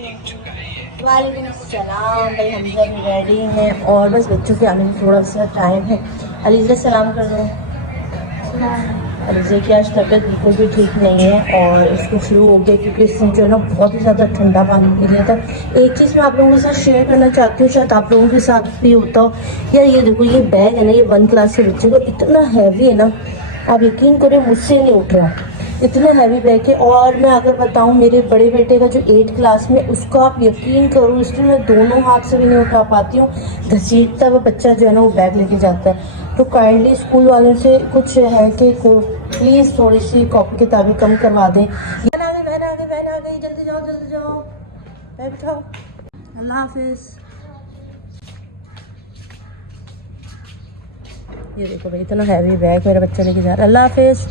वालेकुम सलाम भाई, हमजा भी रेडी हैं और बस बच्चों के आने में थोड़ा सा टाइम है। अलीज़ा सलाम कर दो। अलीज़ा की आज तबीयत बिल्कुल भी ठीक नहीं है और इसको फ्लू हो गया क्योंकि इसने जो है ना बहुत ही ज़्यादा ठंडा पानी पी लिया था। एक चीज़ मैं आप लोगों के साथ शेयर करना चाहती हूँ, शायद आप लोगों के साथ भी होता हो। यार ये देखो, ये बैग है ना, ये 1 क्लास के बच्चे को इतना हैवी है ना, आप यकीन करें मुझसे नहीं उठ रहा, इतना हैवी बैग है। और मैं अगर बताऊं मेरे बड़े बेटे का जो 8 क्लास में, उसका आप यकीन करो इसलिए मैं दोनों हाथ से भी नहीं उठा पाती हूँ, घसीटता हुआ बच्चा जो है ना वो बैग लेके जाता है। तो काइंडली स्कूल वालों से कुछ है कि प्लीज़ थोड़ी सी कॉपी किताबें कम करवा दें। वैन आ गई, वैन आ गई, वैन आ गई, जल्दी जाओ, जल्दी जाओ, बैग उठाओ। अल्लाह हाफिज़। ये देखो भाई, इतना हैवी बैग मेरा बच्चा लेके जा रहा है। अल्लाह हाफिज़।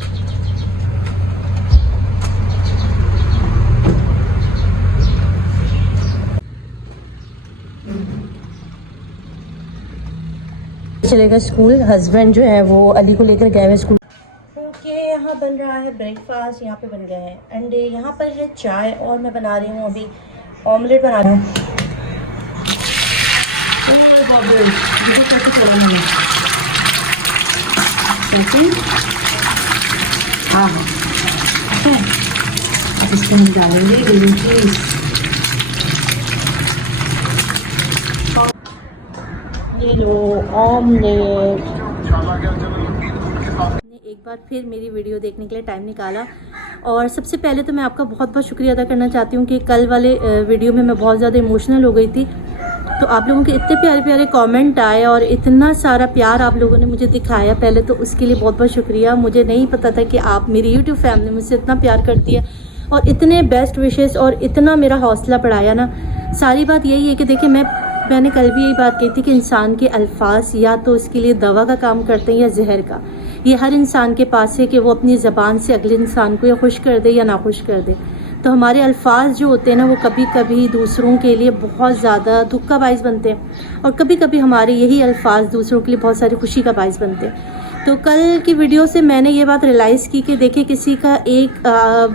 चलेगा स्कूल। हस्बैंड जो है वो अली को लेकर गए हुए स्कूल। ओके, यहाँ बन रहा है ब्रेकफास्ट, यहाँ पे बन गया है अंडे, यहाँ पर है चाय और मैं बना रही हूँ अभी ऑमलेट बना रही हूँ। हाँ हाँ, अब इसको हम डालेंगे ग्रीन चीज़। ये लो ऑमलेट। एक बार फिर मेरी वीडियो देखने के लिए टाइम निकाला और सबसे पहले तो मैं आपका बहुत बहुत शुक्रिया अदा करना चाहती हूँ कि कल वाले वीडियो में मैं बहुत ज़्यादा इमोशनल हो गई थी। तो आप लोगों के इतने प्यारे प्यारे कमेंट आए और इतना सारा प्यार आप लोगों ने मुझे दिखाया, पहले तो उसके लिए बहुत बहुत शुक्रिया। मुझे नहीं पता था कि आप मेरी यूट्यूब फैमिली मुझसे इतना प्यार करती है और इतने बेस्ट विशेस और इतना मेरा हौसला बढ़ाया ना। सारी बात यही है कि देखिए, मैंने कल भी यही बात कही थी कि इंसान के अल्फाज या तो उसके लिए दवा का काम करते हैं या जहर का। ये हर इंसान के पास है कि वो अपनी ज़बान से अगले इंसान को या खुश कर दे या नाखुश कर दे। तो हमारे अल्फाज जो होते हैं ना, वो कभी कभी दूसरों के लिए बहुत ज़्यादा दुख का बाइस बनते हैं और कभी कभी हमारे यही अल्फाज दूसरों के लिए बहुत सारी खुशी का बाइस बनते हैं। तो कल की वीडियो से मैंने ये बात रियलाइज़ की कि देखिए, किसी का एक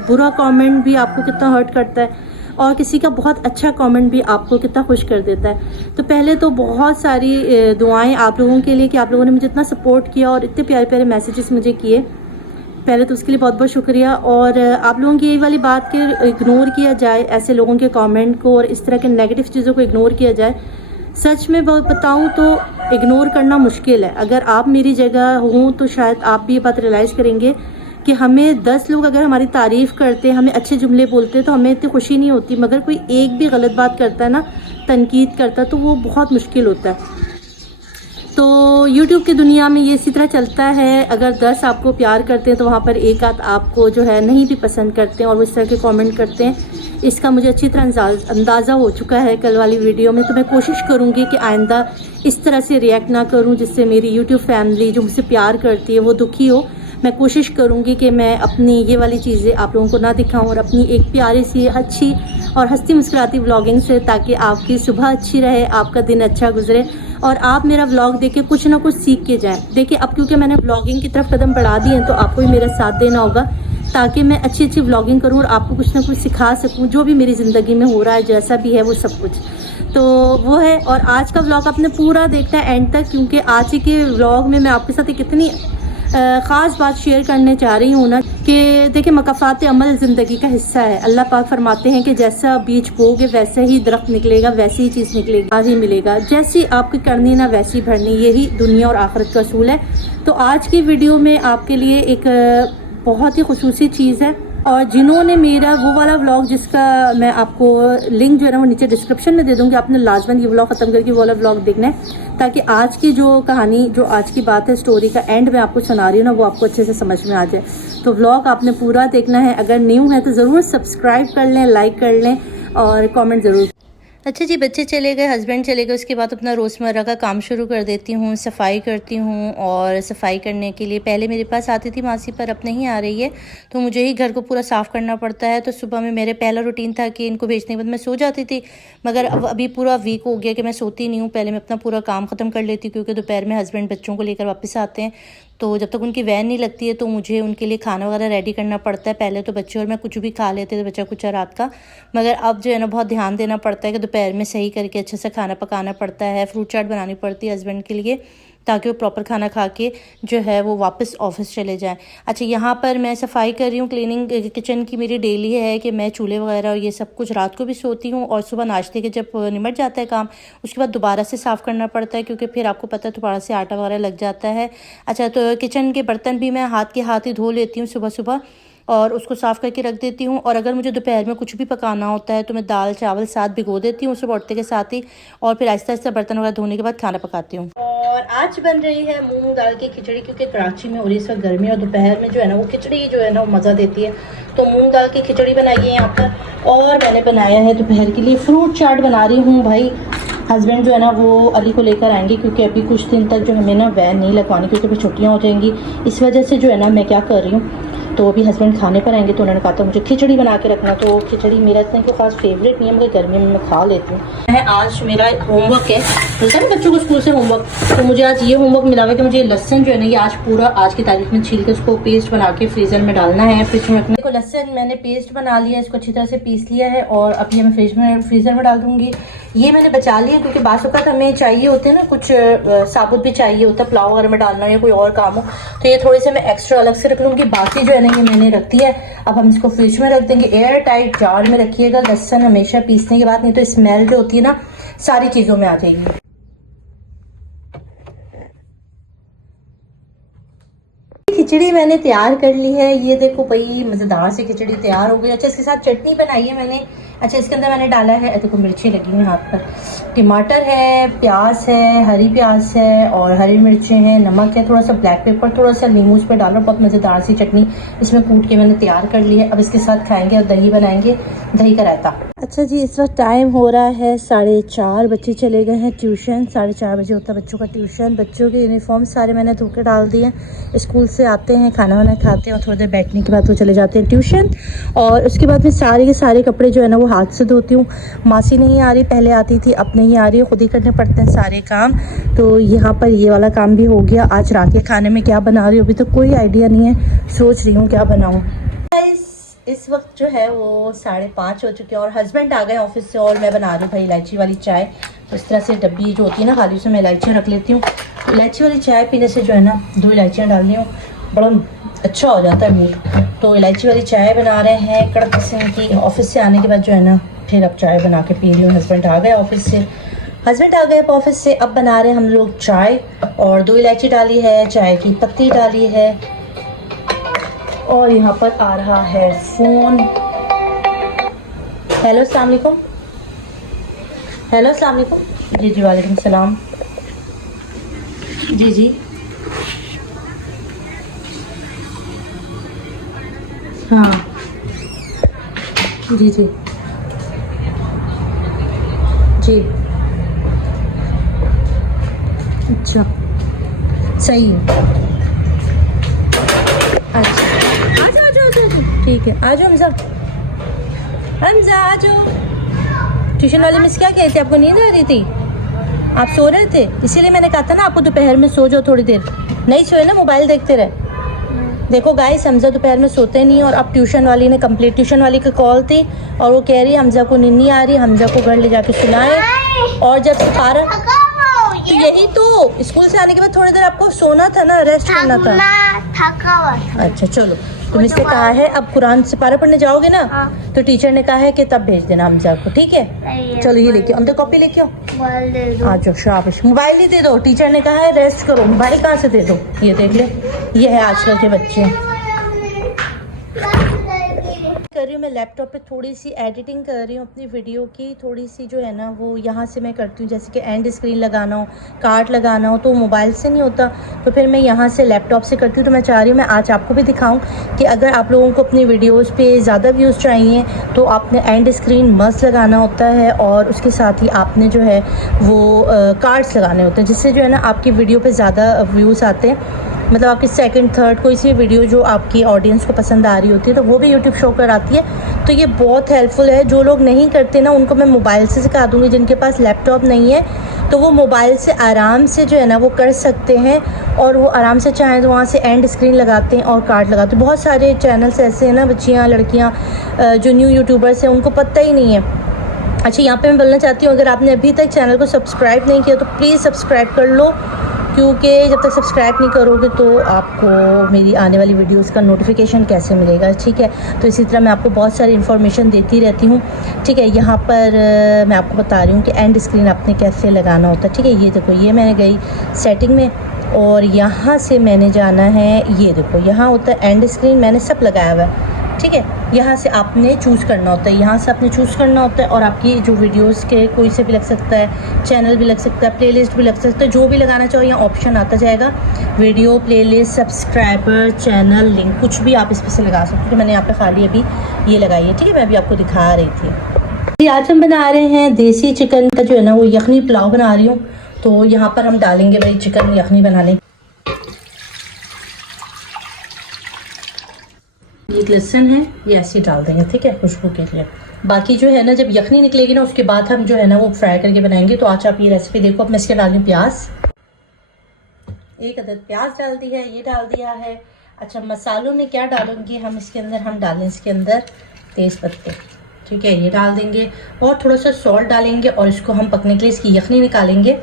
बुरा कमेंट भी आपको कितना हर्ट करता है और किसी का बहुत अच्छा कमेंट भी आपको कितना खुश कर देता है। तो पहले तो बहुत सारी दुआएं आप लोगों के लिए कि आप लोगों ने मुझे इतना सपोर्ट किया और इतने प्यारे प्यारे मैसेजेस मुझे किए, पहले तो उसके लिए बहुत बहुत शुक्रिया। और आप लोगों की यही वाली बात कि इग्नोर किया जाए ऐसे लोगों के कमेंट को और इस तरह के नेगेटिव चीज़ों को इग्नोर किया जाए। सच में बताऊं तो इग्नोर करना मुश्किल है। अगर आप मेरी जगह हों तो शायद आप भी ये बात रियलाइज़ करेंगे कि हमें 10 लोग अगर हमारी तारीफ़ करते, हमें अच्छे जुमले बोलते तो हमें इतनी खुशी नहीं होती, मगर कोई एक भी गलत बात करता है ना, तनकीद करता है, तो वो बहुत मुश्किल होता है। तो YouTube की दुनिया में ये इसी तरह चलता है, अगर 10 आपको प्यार करते हैं तो वहाँ पर एक आध आपको जो है नहीं भी पसंद करते हैं और वो इस तरह के कमेंट करते हैं। इसका मुझे अच्छी तरह अंदाज़ा हो चुका है कल वाली वीडियो में। तो मैं कोशिश करूँगी कि आइंदा इस तरह से रिएक्ट ना करूँ जिससे मेरी YouTube फैमिली जो मुझसे प्यार करती है वो दुखी हो। मैं कोशिश करूँगी कि मैं अपनी ये वाली चीज़ें आप लोगों को ना दिखाऊं और अपनी एक प्यारी सी अच्छी और हंसती मुस्कुराती व्लॉगिंग से, ताकि आपकी सुबह अच्छी रहे, आपका दिन अच्छा गुजरे और आप मेरा व्लॉग देख के कुछ ना कुछ सीख के जाएं। देखिए, अब क्योंकि मैंने व्लॉगिंग की तरफ कदम बढ़ा दिए हैं तो आपको भी मेरा साथ देना होगा ताकि मैं अच्छी अच्छी व्लॉगिंग करूं और आपको कुछ ना कुछ सिखा सकूं, जो भी मेरी ज़िंदगी में हो रहा है, जैसा भी है वो सब कुछ। तो वो है। और आज का व्लॉग आपने पूरा देखना है एंड तक, क्योंकि आज के व्लॉग में मैं आपके साथ एक इतनी ख़ास बात शेयर करने चाह रही हूँ ना कि देखिए, मकाफ़ात अमल ज़िंदगी का हिस्सा है। अल्लाह पाक फरमाते हैं कि जैसा बीज बोगे वैसे ही दरख्त निकलेगा, वैसी ही चीज़ निकलेगी, आज ही मिलेगा। जैसी आपकी करनी ना वैसी भरनी, यही दुनिया और आखिरत का असूल है। तो आज की वीडियो में आपके लिए एक बहुत ही खुसूसी चीज़ है और जिन्होंने मेरा वो वाला व्लॉग जिसका मैं आपको लिंक जो है ना वो नीचे डिस्क्रिप्शन में दे दूँगी, आपने लाजमन ये व्लॉग ख़त्म करके वो वाला व्लॉग देखना है ताकि आज की जो कहानी, जो आज की बात है, स्टोरी का एंड मैं आपको सुना रही हूँ ना, वो आपको अच्छे से समझ में आ जाए। तो व्लॉग आपने पूरा देखना है। अगर न्यू है तो ज़रूर सब्सक्राइब कर लें, लाइक कर लें और कमेंट ज़रूर। अच्छा जी, बच्चे चले गए, हस्बैंड चले गए, उसके बाद अपना रोज़मर्रा का काम शुरू कर देती हूँ, सफाई करती हूँ। और सफाई करने के लिए पहले मेरे पास आती थी मासी, पर अब नहीं आ रही है, तो मुझे ही घर को पूरा साफ़ करना पड़ता है। तो सुबह में मेरे पहला रूटीन था कि इनको भेजने के बाद मैं सो जाती थी, मगर अब अभी पूरा वीक हो गया कि मैं सोती नहीं हूँ। पहले मैं अपना पूरा काम ख़त्म कर लेती हूँ क्योंकि दोपहर में हस्बैंड बच्चों को लेकर वापस आते हैं, तो जब तक उनकी वैन नहीं लगती है तो मुझे उनके लिए खाना वगैरह रेडी करना पड़ता है। पहले तो बच्चे और मैं कुछ भी खा लेते थे बच्चा कुछ रात का, मगर अब जो है ना बहुत ध्यान देना पड़ता है कि दोपहर में सही करके अच्छे से खाना पकाना पड़ता है। फ्रूट चाट बनानी पड़ती है हस्बैंड के लिए ताकि वो प्रॉपर खाना खा के जो है वो वापस ऑफिस चले जाएं। अच्छा, यहाँ पर मैं सफाई कर रही हूँ, क्लीनिंग किचन की मेरी डेली है कि मैं चूल्हे वगैरह और ये सब कुछ रात को भी सोती हूँ और सुबह नाश्ते के जब निमट जाता है काम उसके बाद दोबारा से साफ़ करना पड़ता है, क्योंकि फिर आपको पता है दोबारा से आटा वगैरह लग जाता है। अच्छा, तो किचन के बर्तन भी मैं हाथ के हाथ ही धो लेती हूँ सुबह सुबह और उसको साफ़ करके रख देती हूँ। और अगर मुझे दोपहर में कुछ भी पकाना होता है तो मैं दाल चावल साथ भिगो देती हूँ सुबह उठते के साथ ही, और फिर आहिस्ता आहिस्ता बर्तन वगैरह धोने के बाद खाना पकाती हूँ। और आज बन रही है मूंग दाल की खिचड़ी, क्योंकि कराची में हो रही है इस वक्त गर्मी और दोपहर में जो है ना वो खिचड़ी जो है ना वो मज़ा देती है। तो मूंग दाल की खिचड़ी बनाई है यहाँ पर। और मैंने बनाया है दोपहर के लिए फ्रूट चाट बना रही हूँ। भाई हस्बैंड जो है ना वो अली को लेकर आएंगे, क्योंकि अभी कुछ दिन तक जो हमें ना वैन नहीं लगवानी, क्योंकि फिर छुट्टियाँ हो जाएंगी। इस वजह से जो है ना मैं क्या कर रही हूँ, तो अभी हस्बैंड खाने पर आएंगे तो उन्होंने कहा था मुझे खिचड़ी बना के रखना। तो खिचड़ी मेरा इतना कोई खास फेवरेट नहीं है, मगर गर्मी में मैं खा लेती हूँ। आज मेरा होमवर्क है, मिलता है ना बच्चों को स्कूल से होमवर्क, तो मुझे आज ये होमवर्क मिला हुआ है कि मुझे लहसुन जो है ना ये आज पूरा आज की तारीख में छील के उसको पेस्ट बना के फ्रीजर में डालना है, फ्रिज में रखना। देखो लहसुन मैंने पेस्ट बना लिया है, इसको अच्छी तरह से पीस लिया है और अब ये मैं फ्रीजर में डाल दूंगी। ये मैंने बचा लिया क्योंकि बास वक्त हमें चाहिए होते हैं ना कुछ साबुत भी चाहिए होता है पुलाव वगैरह में डालना या कोई और काम हो, तो ये थोड़े से मैं एक्स्ट्रा अलग से रख लूँगी। बाकी जो है ना ये मैंने रख दिया है। अब हम इसको फ्रिज में रख देंगे, एयर टाइट जार में रखिएगा। लहसुन हमेशा पीसने के बाद, नहीं तो स्मेल जो होती है ना सारी चीज़ों में आ जाएगी। खिचड़ी मैंने तैयार कर ली है, ये देखो भाई मज़ेदार सी खिचड़ी तैयार हो गई। अच्छा, इसके साथ चटनी बनाई है मैंने। अच्छा, इसके अंदर मैंने डाला है, देखो मिर्ची लगी हुई हाथ पर, टमाटर है, प्याज है, हरी प्याज है और हरी मिर्चें हैं, नमक है, थोड़ा सा ब्लैक पेपर, थोड़ा सा नींबू इस पर डाला। बहुत मज़ेदार सी चटनी इसमें कूट के मैंने तैयार कर ली है। अब इसके साथ खाएंगे और दही बनाएंगे, दही का रायता। अच्छा जी, इस वक्त टाइम हो रहा है 4:30, बच्चे चले गए हैं ट्यूशन। 4:30 बजे होता है बच्चों का ट्यूशन। बच्चों के यूनिफॉर्म सारे मैंने धो के डाल दिए। स्कूल से आते हैं, खाना वाना खाते हैं और थोड़ी देर बैठने के बाद वो चले जाते हैं ट्यूशन। और उसके बाद में सारे के सारे कपड़े जो है ना वो हाथ से धोती हूँ। मासी नहीं आ रही, पहले आती थी, अब नहीं आ रही है, खुद ही करने पड़ते हैं सारे काम। तो यहाँ पर ये वाला काम भी हो गया। आज रात के खाने में क्या बना रही हूँ अभी तो कोई आइडिया नहीं है, सोच रही हूँ क्या बनाऊँ। इस वक्त जो है वो 5:30 हो चुके हैं और हस्बैंड आ गए ऑफिस से और मैं बना रही हूँ भाई इलायची वाली चाय। तो इस तरह से डब्बी जो होती है ना खाली, उसमें मैं इलायचियाँ रख लेती हूँ। इलायची वाली चाय पीने से जो है ना 2 इलायचियाँ डाल रही हूँ, बड़ा अच्छा हो जाता है मूड। तो इलायची वाली चाय बना रहे हैं कड़क किस्म की। ऑफिस से आने के बाद जो है ना फिर अब चाय बना के पी रही हूँ। हस्बैंड आ गए ऑफिस से, ऑफिस से अब बना रहे हैं हम लोग चाय। और 2 इलायची डाली है, चाय की पत्ती डाली है और यहाँ पर आ रहा है फ़ोन। हेलो अस्सलाम वालेकुम। हेलो अस्सलाम वालेकुम। जी जी वालेकुम सलाम। जी जी हाँ जी जी जी अच्छा सही है। अच्छा आ जाओ ठीक है, आ जाओ हमजा, हमजा आ जाओ। ट्यूशन वाली मिस क्या कहती थी, आपको नींद आ रही थी, आप सो रहे थे, इसीलिए मैंने कहा था ना आपको दोपहर में सो जाओ थोड़ी देर। नहीं सोए ना, मोबाइल देखते रहे। देखो गाइस, हमजा दोपहर में सोते नहीं। और अब ट्यूशन वाली ने कंप्लीट, ट्यूशन वाली की कॉल थी और वो कह रही है हमजा को नींद नहीं आ रही, हमजा को घर ले जाके सुलाएं। और जब सिपारा तो यही तो स्कूल से आने के बाद थोड़ी देर आपको सोना था ना, रेस्ट करना था। अच्छा चलो, तो मिस ने कहा है अब कुरान से पारा पढ़ने जाओगे ना, तो टीचर ने कहा है कि तब भेज देना हमजा को, ठीक है। चलो ये लेके अंदर कॉपी लेके आओ, आ जाओ। शाबाश, मोबाइल ही दे दो, टीचर ने कहा है रेस्ट करो, मोबाइल कहाँ से दे दो। ये देख ले, ये है आजकल के बच्चे। कर रही हूँ मैं लैपटॉप पे थोड़ी सी एडिटिंग कर रही हूँ अपनी वीडियो की, थोड़ी सी जो है ना वो यहाँ से मैं करती हूँ। जैसे कि एंड स्क्रीन लगाना हो, कार्ड लगाना हो तो मोबाइल से नहीं होता, तो फिर मैं यहाँ से लैपटॉप से करती हूँ। तो मैं चाह रही हूँ मैं आज आपको भी दिखाऊँ कि अगर आप लोगों को अपनी वीडियोज़ पे ज़्यादा व्यूज़ चाहिए तो आपने एंड स्क्रीन मस्त लगाना होता है और उसके साथ ही आपने जो है वो कार्ड्स लगाने होते हैं, जिससे जो है ना आपकी वीडियो पर ज़्यादा व्यूज़ आते हैं। मतलब आपकी सेकंड थर्ड कोई सी वीडियो जो आपकी ऑडियंस को पसंद आ रही होती है तो वो भी यूट्यूब शो कर आती है। तो ये बहुत हेल्पफुल है। जो लोग नहीं करते ना उनको मैं मोबाइल से सिखा दूँगी, जिनके पास लैपटॉप नहीं है तो वो मोबाइल से आराम से जो है ना वो कर सकते हैं, और वो आराम से चाहें तो वहाँ से एंड स्क्रीन लगाते हैं और कार्ड लगाते हैं। बहुत सारे चैनल्स ऐसे हैं ना, बच्चियाँ लड़कियाँ जो न्यू यूट्यूबर्स हैं उनको पता ही नहीं है। अच्छा, यहाँ पे मैं बोलना चाहती हूँ, अगर आपने अभी तक चैनल को सब्सक्राइब नहीं किया तो प्लीज़ सब्सक्राइब कर लो, क्योंकि जब तक सब्सक्राइब नहीं करोगे तो आपको मेरी आने वाली वीडियोस का नोटिफिकेशन कैसे मिलेगा, ठीक है। तो इसी तरह मैं आपको बहुत सारी इन्फॉर्मेशन देती रहती हूँ, ठीक है। यहाँ पर मैं आपको बता रही हूँ कि एंड स्क्रीन आपने कैसे लगाना होता है, ठीक है। ये देखो, ये मैंने गई सेटिंग में और यहाँ से मैंने जाना है, ये देखो यहाँ होता है एंड स्क्रीन, मैंने सब लगाया हुआ है, ठीक है। यहाँ से आपने चूज़ करना होता है, यहाँ से आपने चूज़ करना होता है, और आपकी जो वीडियोस के कोई से भी लग सकता है, चैनल भी लग सकता है, प्लेलिस्ट भी लग सकता है, जो भी लगाना चाहो यहाँ ऑप्शन आता जाएगा, video, playlist, subscriber, channel, link, कुछ भी आप इस पर से लगा सकते हो। तो मैंने यहाँ पे खाली अभी ये लगाई है, ठीक है। मैं अभी आपको दिखा रही थी। आज हम बना रहे हैं देसी चिकन का जो है ना वो यखनी पुलाव बना रही हूँ। तो यहाँ पर हम डालेंगे भाई चिकन यखनी बनाने, ये लहसुन है, ये ऐसे डाल देंगे, ठीक है, खुशबू के लिए। बाकी जो है ना जब यखनी निकलेगी ना उसके बाद हम जो है ना वो फ्राई करके बनाएंगे। तो आज आप ये रेसिपी देखो। अब मैं इसके डाल रही हूँ प्याज, 1 अदद प्याज डाल दी है, ये डाल दिया है। अच्छा, मसालों में क्या डालूंगी हम इसके अंदर, हम डालें इसके अंदर तेज़ पत्ते, ठीक है, ये डाल देंगे, और थोड़ा सा सॉल्ट डालेंगे, और इसको हम पकने के लिए इसकी यखनी निकालेंगे,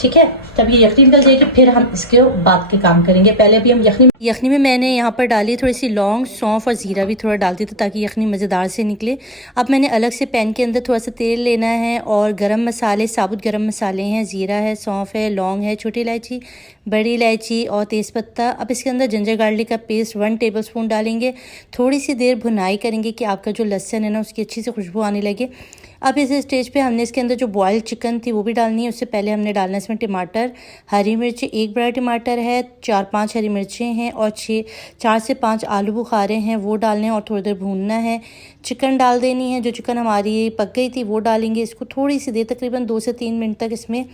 ठीक है। तब ये यखनी निकल जाएगी, फिर हम इसके बाद के काम करेंगे। पहले अभी हम यखनी में मैंने यहाँ पर डाली थोड़ी सी लौंग, सौंफ और ज़ीरा भी थोड़ा डाल दी थी ताकि यखनी मज़ेदार से निकले। अब मैंने अलग से पैन के अंदर थोड़ा सा तेल लेना है, और गरम मसाले, साबुत गरम मसाले हैं, ज़ीरा है, सौंफ है, लौंग है, छोटी इलायची, बड़ी इलायची और तेज़पत्ता। अब इसके अंदर जिंजर गार्लिक का पेस्ट 1 टेबलस्पून डालेंगे। थोड़ी सी देर भुनाई करेंगे कि आपका जो लहसुन है ना उसकी अच्छी से खुशबू आने लगे। अब इस स्टेज पे हमने इसके अंदर जो बॉइल्ड चिकन थी वो भी डालनी है। उससे पहले हमने डालना है इसमें टमाटर, हरी मिर्च, 1 बड़ा टमाटर है, 4-5 हरी मिर्चें हैं, और 4 से 5 आलू बुखारे हैं, वो डालने हैं और थोड़ी देर भूनना है। चिकन डाल देनी है, जो चिकन हमारी पक गई थी वो डालेंगे। इसको थोड़ी सी देर, तकरीबन 2 से 3 मिनट तक इसमें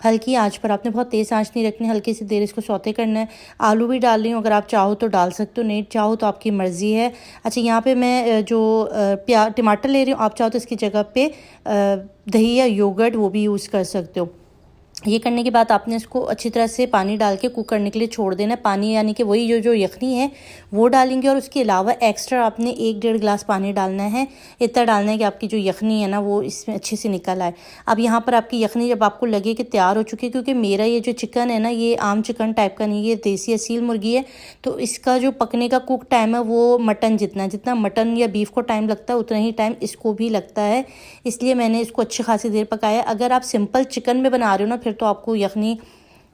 हल्की आंच पर, आपने बहुत तेज़ आंच नहीं रखनी, हल्की सी देर इसको सौते करना है। आलू भी डाल रही हूँ, अगर आप चाहो तो डाल सकते हो, नहीं चाहो तो आपकी मर्ज़ी है। अच्छा, यहाँ पे मैं जो टमाटर ले रही हूँ, आप चाहो तो इसकी जगह पे दही या योगर्ट वो भी यूज़ कर सकते हो। ये करने के बाद आपने इसको अच्छी तरह से पानी डाल के कुक करने के लिए छोड़ देना है। पानी यानी कि वही जो यखनी है वो डालेंगे, और उसके अलावा एक्स्ट्रा आपने 1-1.5 गिलास पानी डालना है। इतना डालना है कि आपकी जो यखनी है ना वो इसमें अच्छे से निकल आए। अब यहाँ पर आपकी यखनी जब आपको लगे कि तैयार हो चुकी है, क्योंकि मेरा ये जो चिकन है ना ये आम चिकन टाइप का नहीं, ये देसी असील मुर्गी है, तो इसका जो पकने का कुक टाइम है वो मटन जितना मटन या बीफ को टाइम लगता है उतना ही टाइम इसको भी लगता है। इसलिए मैंने इसको अच्छी खासी देर पकाया। अगर आप सिंपल चिकन में बना रहे हो ना फिर तो आपको यखनी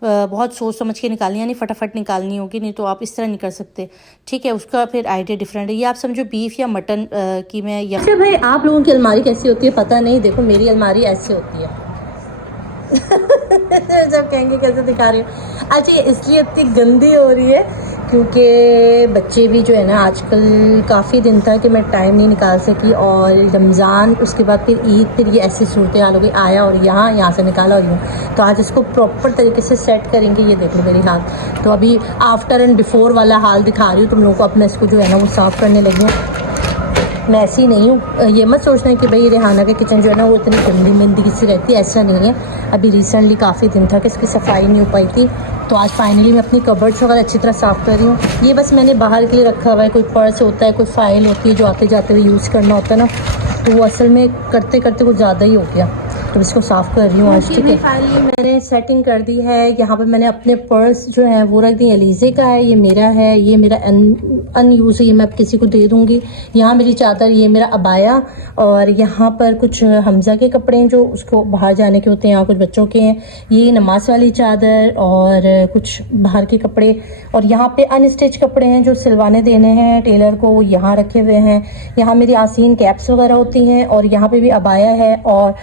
बहुत सोच समझ के निकालनी, यानी फटाफट निकालनी होगी, नहीं तो आप इस तरह नहीं कर सकते, ठीक है। उसका फिर आइडिया डिफरेंट है। ये आप समझो बीफ या मटन की मैं यखनी। अच्छा भाई, आप लोगों की अलमारी कैसी होती है पता नहीं, देखो मेरी अलमारी ऐसी होती है। जब कहेंगे कैसे दिखा रही हूँ। अच्छा, ये इसलिए इतनी गंदी हो रही है क्योंकि बच्चे भी जो है ना आजकल काफ़ी दिन था कि मैं टाइम नहीं निकाल सकी, और रमज़ान, उसके बाद फिर ईद, फिर ये ऐसी सूरत हाल हो गई, आया और यहाँ से निकाला और यूँ। तो आज इसको प्रॉपर तरीके से सेट करेंगे। ये देख लो मेरी हाल, तो अभी आफ्टर एंड बिफोर वाला हाल दिखा रही हूँ तुम लोगों को। अब मैं इसको जो है ना वो साफ़ करने लगी हूँ। मैं ऐसी नहीं हूँ, ये मत सोचना कि भाई रेहाना का किचन जो है ना वो इतनी गंदी मंदी सी रहती है, ऐसा नहीं है। अभी रिसेंटली काफ़ी दिन था कि इसकी सफाई नहीं हो पाई थी, तो आज फाइनली मैं अपनी कबर्ड्स वगैरह अच्छी तरह साफ़ कर रही हूँ। ये बस मैंने बाहर के लिए रखा हुआ है, कोई पर्स होता है, कोई फ़ाइल होती है जो आते जाते हुए यूज़ करना होता है ना, तो वो असल में करते करते कुछ ज़्यादा ही हो गया, तो इसको साफ़ कर रही हूँ आज, ठीक है। फाइनली मैंने सेटिंग कर दी है। यहाँ पर मैंने अपने पर्स जो है वो रख दी। एलिज़े का है, ये मेरा है, ये मेरा अनयूज़ है, ये मैं अब किसी को दे दूँगी। यहाँ मेरी चादर, ये मेरा अबाया, और यहाँ पर कुछ हमज़ा के कपड़े हैं जो उसको बाहर जाने के होते हैं, यहाँ कुछ बच्चों के हैं, ये नमाज वाली चादर और कुछ बाहर के कपड़े, और यहाँ पे अनस्टिच कपड़े हैं जो सिलवाने देने हैं टेलर को, वो यहाँ रखे हुए हैं। यहाँ मेरी आसीन कैप्स वगैरह होती हैं, और यहाँ पे भी अबाया है और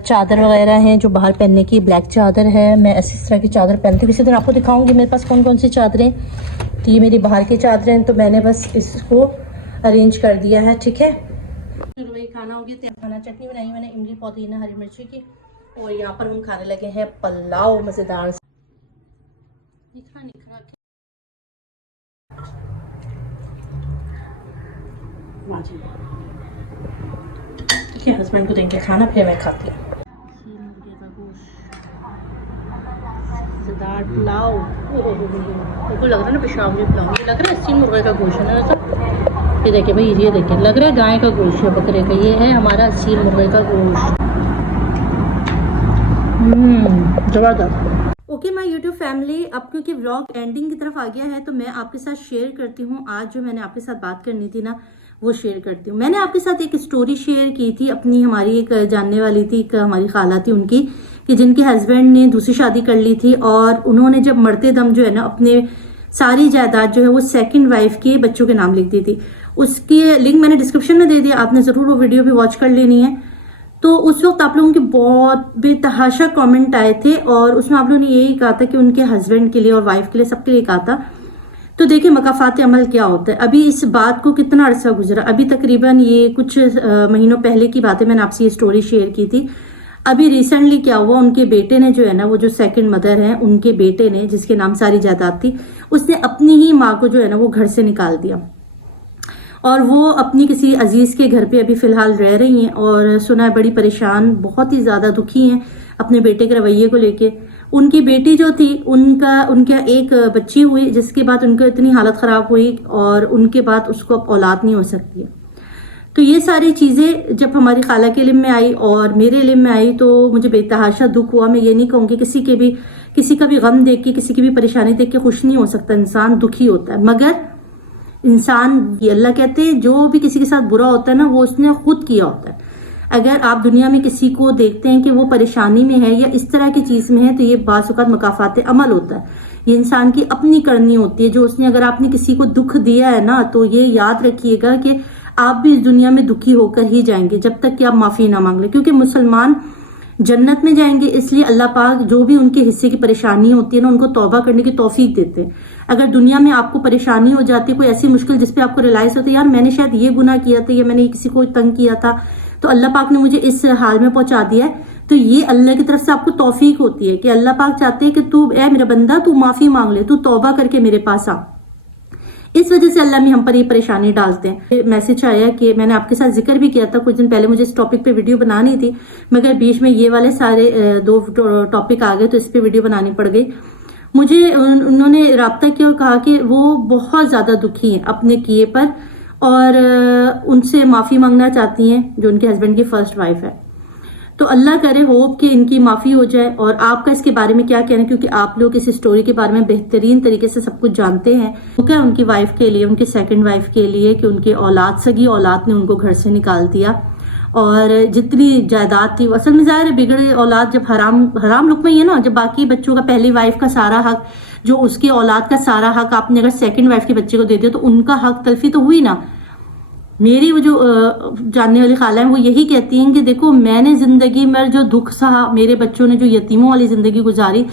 चादर वगैरह हैं जो बाहर पहनने की। ब्लैक चादर है, मैं ऐसी तरह की चादर पहनती हूँ, किसी दिन आपको दिखाऊंगी मेरे पास कौन कौन सी चादरें। तो ये मेरी बाहर की चादरें हैं, तो मैंने बस इसको अरेंज कर दिया है, ठीक है। चलो भाई, खाना हो गया। खाना चटनी बनाई मैंने इमली, पुदीना, हरी मिर्ची की, और यहाँ पर हम खाने लगे हैं पुलाव मज़ेदार। हस्बैंड को देंगे खाना, फिर मैं खाती हूँ। मुर्गे का गोश्त पुलाव, मुझको लग रहा है ना पेशाब में पुलाव, मुझे लग रहा है 80 मुर्गे का गोश्त है ना। ये देखिए भाई, ये देखिए लग रहा है गाय का गोश्त है, बकरे का। ये है हमारा 80 मुर्गे का गोश्त। जबरदस्त। ओके माय यूट्यूब फैमिली, अब क्योंकि व्लॉग एंडिंग की तरफ आ गया है तो मैं आपके साथ शेयर करती हूँ। आज जो मैंने आपके साथ बात करनी थी ना, वो शेयर करती हूँ। मैंने आपके साथ एक स्टोरी शेयर की थी अपनी, हमारी एक जानने वाली थी, एक हमारी खाला थी उनकी, कि जिनके हस्बैंड ने दूसरी शादी कर ली थी और उन्होंने जब मरते दम जो है ना अपने सारी जायदाद जो है वो सेकंड वाइफ के बच्चों के नाम लिख दी थी। उसके लिंक मैंने डिस्क्रिप्शन में दे दिया, आपने ज़रूर वो वीडियो भी वॉच कर लेनी है। तो उस वक्त आप लोगों के बहुत बेतहाशा कमेंट आए थे और उसमें आप लोगों ने यही कहा था कि उनके हस्बैंड के लिए और वाइफ के लिए, सबके लिए कहा था। तो देखिए मकाफात अमल क्या होता है। अभी इस बात को कितना अरसा गुजरा, अभी तकरीबन ये कुछ महीनों पहले की बात है, मैंने आपसे ये स्टोरी शेयर की थी। अभी रिसेंटली क्या हुआ, उनके बेटे ने जो है ना, वो जो सेकंड मदर है, उनके बेटे ने, जिसके नाम सारी जायदाद थी, उसने अपनी ही माँ को जो है ना वो घर से निकाल दिया और वो अपनी किसी अजीज के घर पे अभी फिलहाल रह रही हैं। और सुना है बड़ी परेशान, बहुत ही ज्यादा दुखी हैं अपने बेटे के रवैये को लेके। उनकी बेटी जो थी, उनका एक बच्ची हुई, जिसके बाद उनकी इतनी हालत खराब हुई और उनके बाद उसको अब औलाद नहीं हो सकती है। तो ये सारी चीजें जब हमारी खाला के इल्म में आई और मेरे इल्म में आई तो मुझे बेतहाशा दुख हुआ। मैं ये नहीं कहूँगी, किसी का भी गम देख के, किसी की भी परेशानी देख के खुश नहीं हो सकता, इंसान दुखी होता है। मगर इंसान, ये अल्लाह कहते हैं, जो भी किसी के साथ बुरा होता है ना, वो उसने खुद किया होता है। अगर आप दुनिया में किसी को देखते हैं कि वो परेशानी में है या इस तरह की चीज में है, तो ये बासुकात मकाफात अमल होता है। ये इंसान की अपनी करनी होती है जो उसने, अगर आपने किसी को दुख दिया है ना, तो ये याद रखिएगा कि आप भी इस दुनिया में दुखी होकर ही जाएंगे जब तक कि आप माफी ना मांग ले। क्योंकि मुसलमान जन्नत में जाएंगे इसलिए अल्लाह पाक जो भी उनके हिस्से की परेशानी होती है ना, उनको तौबा करने की तौफीक देते हैं। अगर दुनिया में आपको परेशानी हो जाती है, कोई ऐसी मुश्किल जिसपे आपको रियलाइज होता है यार मैंने शायद ये गुनाह किया था या मैंने किसी को तंग किया था, तो अल्लाह पाक ने मुझे इस हाल में पहुंचा दिया है, तो ये अल्लाह की तरफ से आपको तौफीक होती है कि अल्लाह पाक चाहते हैं कि तू, ए मेरा बंदा, तू माफी मांग ले, तू तौबा करके मेरे पास आ। इस वजह से अल्लाह में हम पर ये परेशानी डालते हैं। मैसेज आया कि मैंने आपके साथ जिक्र भी किया था कुछ दिन पहले, मुझे इस टॉपिक पे वीडियो बनानी थी, मगर बीच में ये वाले सारे दो टॉपिक आ गए तो इस पे वीडियो बनानी पड़ गई मुझे। उन्होंने राब्ता किया और कहा कि वो बहुत ज्यादा दुखी हैं अपने किए पर और उनसे माफी मांगना चाहती हैं, जो उनके हस्बैंड की फर्स्ट वाइफ है। तो अल्लाह करे, होप कि इनकी माफी हो जाए। और आपका इसके बारे में क्या कहना है, क्योंकि आप लोग इस स्टोरी के बारे में बेहतरीन तरीके से सब कुछ जानते हैं। वो क्या उनकी वाइफ के लिए, उनकी सेकंड वाइफ के लिए, कि उनके औलाद, सगी औलाद ने उनको घर से निकाल दिया और जितनी जायदाद थी, असल में जाहिर है बिगड़े औलाद जब हराम लुक में ही है ना, जब बाकी बच्चों का पहली वाइफ का सारा हक, जो उसकी औलाद का सारा हक आपने अगर सेकंड वाइफ के बच्चे को दे दिया तो उनका हक तलफी तो हुई ना। मेरी वो जो जानने वाली खाला है वो यही कहती हैं कि देखो मैंने जिंदगी में जो दुख सहा, मेरे बच्चों ने जो यतीमों वाली जिंदगी गुजारी,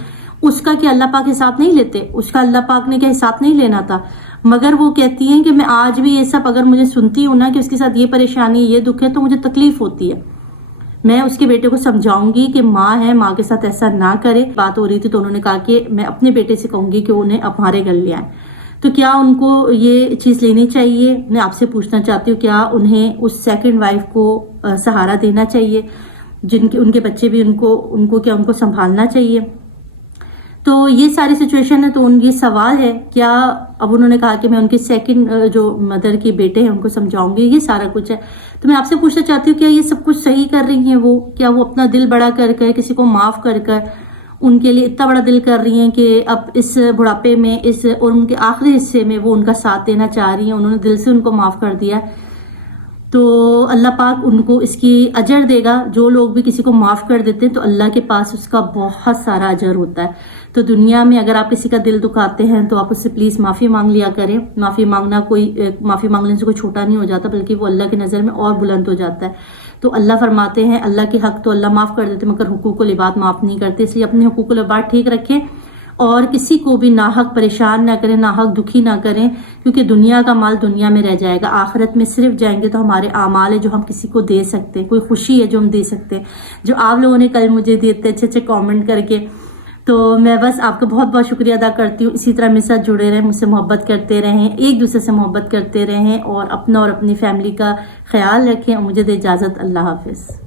उसका क्या अल्लाह पाक हिसाब नहीं लेते, उसका अल्लाह पाक ने क्या हिसाब नहीं लेना था। मगर वो कहती हैं कि मैं आज भी ये सब अगर मुझे सुनती हूँ ना कि उसके साथ ये परेशानी, ये दुख है, तो मुझे तकलीफ होती है। मैं उसके बेटे को समझाऊंगी कि माँ है, माँ के साथ ऐसा ना करे। बात हो रही थी तो उन्होंने कहा कि मैं अपने बेटे से कहूंगी कि उन्हें अब हमारे घर ले आए। तो क्या उनको ये चीज लेनी चाहिए? मैं आपसे पूछना चाहती हूँ, क्या उन्हें उस सेकंड वाइफ को सहारा देना चाहिए, जिनके उनके बच्चे भी उनको क्या उनको संभालना चाहिए? तो ये सारी सिचुएशन है। तो ये सवाल है, क्या अब उन्होंने कहा कि मैं उनकी सेकंड जो मदर के बेटे हैं उनको समझाऊंगी, ये सारा कुछ है। तो मैं आपसे पूछना चाहती हूँ, क्या ये सब कुछ सही कर रही हैं वो? क्या वो अपना दिल बड़ा कर कर, किसी को माफ कर कर, उनके लिए इतना बड़ा दिल कर रही हैं कि अब इस बुढ़ापे में, इस और उनके आखिरी हिस्से में वो उनका साथ देना चाह रही हैं, उन्होंने दिल से उनको माफ कर दिया। तो अल्लाह पाक उनको इसकी अजर देगा। जो लोग भी किसी को माफ कर देते हैं तो अल्लाह के पास उसका बहुत सारा अजर होता है। तो दुनिया में अगर आप किसी का दिल दुखाते हैं तो आप उससे प्लीज माफी मांग लिया करें। माफी मांगने से कोई छोटा नहीं हो जाता, बल्कि वो अल्लाह की नजर में और बुलंद हो जाता है। तो अल्लाह फरमाते हैं, अल्लाह के हक तो अल्लाह माफ कर देते मगर हुकूकुल इबाद माफ नहीं करते। इसलिए अपने हुकूकुल इबाद ठीक रखें और किसी को भी नाहक परेशान ना करें, नाहक दुखी ना करें, क्योंकि दुनिया का माल दुनिया में रह जाएगा। आखिरत में सिर्फ जाएंगे तो हमारे आमाल है जो हम किसी को दे सकते हैं, कोई खुशी है जो हम दे सकते हैं, जो आप लोगों ने कल मुझे दिए थे अच्छे अच्छे कमेंट करके। तो मैं बस आपका बहुत बहुत शुक्रिया अदा करती हूँ। इसी तरह मेरे साथ जुड़े रहें, मुझसे मोहब्बत करते रहें, एक दूसरे से मोहब्बत करते रहें और अपना और अपनी फैमिली का ख्याल रखें। और मुझे दे इजाज़त, अल्लाह हाफिज़।